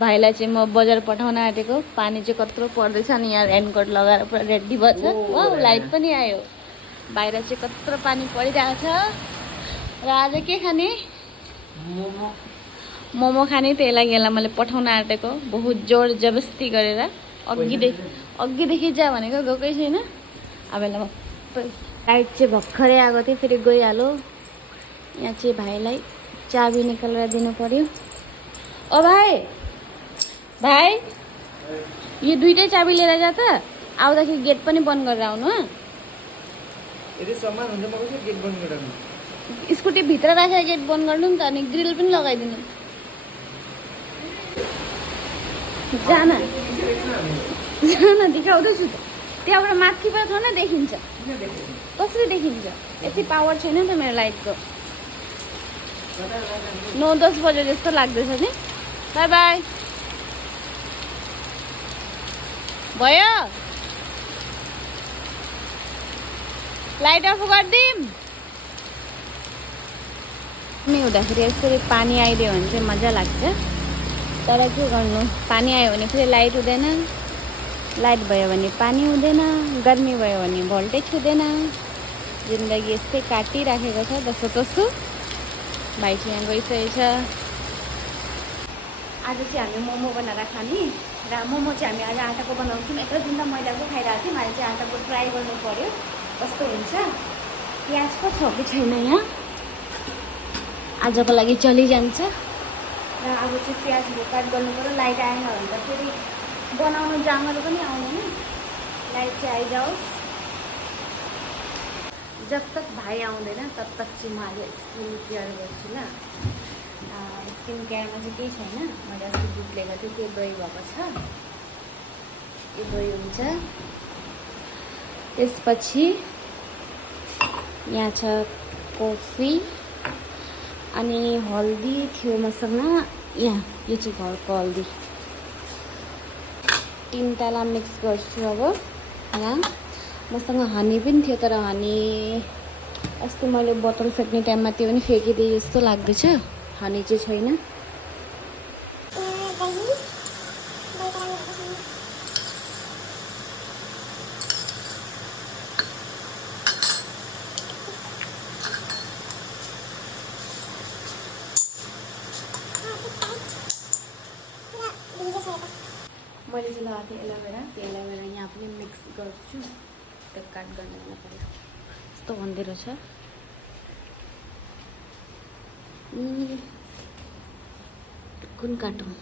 भाइलाई चाहिँ म बजार पठाउन आँटेको। पानी चाहिँ कत्रो पर्दैछ अनि यहाँ रेनकोट लगाएर पुरा रेडी भन्छ। वाउ लाइट पनि आयो। बाहिर चाहिँ कत्रो पानी परिरहेको छ। र आज के खाने? मोमो खाने। त्यही लागि यसलाई मैले पठाउन आँटेको बहुत जोर जबरजस्ती गरेर। अघिदेखि जा भनेको गएकै छैन। अब यसलाई लाइट चाहिँ भर्खरै आएको थियो फेरि गइहाल्यो। यहाँ चाहिँ भाइलाई चाबी निकालेर दिनु पर्यो। ओ भाइ भाइ यो दुईटै चाबी लिएर जा त। आउँदाखेरि गेट पनि बन्द गरेर आउनु। यदि सामान हुन्छ म कसरी गेट बन्द गराउनु? स्कुटी भित्र राखेर गेट बन्द गर्नु नि त अनि ग्रिल पनि लगाइदिनु। जान देखाउँदैछु त। त्यहाँबाट माथिबाट छ न देखिन्छ। कसरी देखिन्छ? यति पावर छैन त मेरो लाइटको। 9-10 बजे जस्तो लाग्दैछ नि। By by. भयो लाइट अफ गरिदिउँ। पानी हुँदाखेरि यसरी पानी आइदियो भने चाहिँ मजा लाग्छ। तर के गर्नु, पानी आयो भने फेरि लाइट हुँदैन, लाइट भयो भने पानी हुँदैन, गर्मी भयो भने भोल्टेज हुँदैन। जिन्दगी यस्तै काटिराखेको छ जसोतसो। भाइ चाहिँ यहाँ गइसकेको छ। आज चाहिँ हामी मोमो बनाएर खाने। र मोमो चाहिँ हामी आज आँटाको बनाउँछौँ। यत्रो दिन त मैदाको खाइरहेको थियौँ। अहिले चाहिँ आँटाको ट्राई गर्नु पर्यो कस्तो हुन्छ। प्याज पो छ कि छैन यहाँ। आजको लागि चलिजान्छ। र अब चाहिँ प्याज काट गर्नु पर्यो। लाइट आएन भने त फेरि बनाउनु जाँगरो पनि आउँदैन। लाइट चाहिँ आइजाओस्। जब तक भाइ आउँदैन तब तक चाहिँ म अहिले स्किन केयर गर्छु ल। स्किन केयरमा चाहिँ केही छैन। मैले अस्ति दुध लिएको थिएँ त्यो दही भएको छ। यो दही हुन्छ। त्यसपछि यहाँ छ कफी अनि हल्दी थियो मसँग। यहाँ यो चाहिँ घरको हल्दी। 3 ताला मिक्स गर्छु। अब यहाँ मसँग हनी पनि थियो तर हनी अस्ति मैले बोतल फ्याँक्ने टाइममा त्यो पनि फ्याँकिदिएँ जस्तो लाग्दैछ। हनी चाहिँ छैन। मैले चाहिँ लगाएको थिएँ एलोभेरा। त्यो एलोभेरा यहाँ पनि मिक्स गर्छु। त्यो काट गर्न पर्यो। यस्तो हुँदो रहेछ। कुन काटौँ?